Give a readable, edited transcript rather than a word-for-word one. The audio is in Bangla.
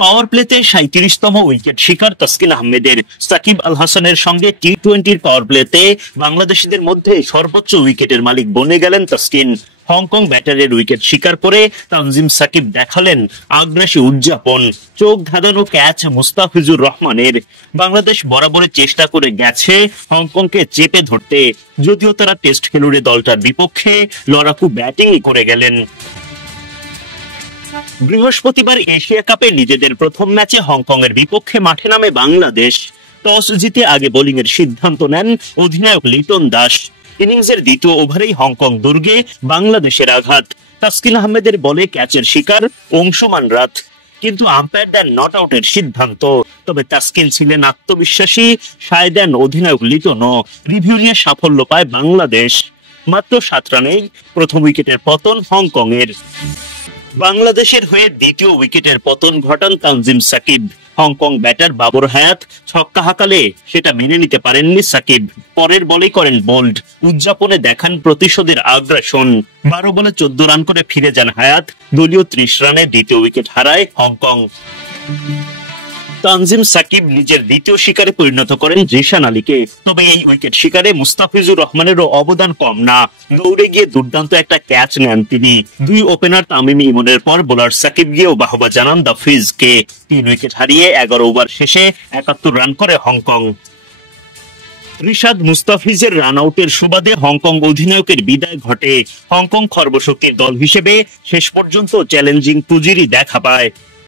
পাওয়ার প্লেতে ৩৭তম উইকেট শিকার তাসকিন আহমেদের। সাকিব আল হাসানের সঙ্গে টি-20 পাওয়ার প্লেতে বাংলাদেশিদের মধ্যে সর্বোচ্চ উইকেটের মালিক বনে গেলেন তাসকিন। হংকং ব্যাটারের উইকেট শিকার করে তানজিম সাকিব দেখালেন আগ্রাসী উদযাপন। চোখ ধাঁধানো ক্যাচ মুস্তাফিজুর রহমানের। বাংলাদেশ বরাবরের চেষ্টা করে গেছে হংকংকে চেপে ধরতে, যদিও তারা টেস্ট খেলুড়ে দলটার বিপক্ষে লড়াকু ব্যাটিংই করে গেলেন। বৃহস্পতিবার এশিয়া কাপে নিজেদের প্রথম ম্যাচে হংকং এর বিপক্ষে মাঠে নামে বাংলাদেশ। টস জিতে আগে বোলিং এর সিদ্ধান্ত নেন অধিনায়ক লিটন দাস। ইনিংসের দ্বিতীয় ওভারেই হংকং দুর্গে বাংলাদেশের আঘাত। তাসকিন আহমেদের বলে ক্যাচের শিকার অংশুমান রাত, কিন্তু আম্পায়ার দেন নট আউটের সিদ্ধান্ত। তবে তাসকিন ছিলেন আত্মবিশ্বাসী, সায় দেন অধিনায়ক লিটনও। রিভিউ নিয়ে সাফল্য পায় বাংলাদেশ। মাত্র 7 রানেই প্রথম উইকেটের পতন হংকং এর। বাংলাদেশের হয়ে দ্বিতীয় উইকেটের পতন ঘটান তানজিম সাকিব। হংকং ব্যাটার বাবর হায়াত ছক্কা হাঁকালে সেটা মেনে নিতে পারেননি সাকিব। পরের বলেই করেন বোল্ড। উদযাপনে দেখান প্রতিশোধের আগ্রাসন। 12 বলে 14 রান করে ফিরে যান হায়াত। দলীয় 30 রানে দ্বিতীয় উইকেট হারায় হংকং। তানজিম সাকিব নিজের দ্বিতীয় শিকারে পরিণত করেন জিশান আলীকে। তবে এই উইকেট শিকারে মুস্তাফিজুর রহমানেরও অবদান কম না। দৌড়ে গিয়ে দুর্দান্ত একটা ক্যাচ নেন তিনি। 2 ওপেনার তামিম ইমনের পর বোলার সাকিব গিয়েও বাহবা জানান দ্য ফিজকে। 3 উইকেট হারিয়ে 11 ওভার শেষে 71 রান করে হংকং। রিশাদ মুস্তাফিজের রান আউটের সুবাদে হংকং অধিনায়কের বিদায় ঘটে। হংকং খর্বশক্তির দল হিসেবে শেষ পর্যন্ত চ্যালেঞ্জিং পুঁজিরই দেখা পায়।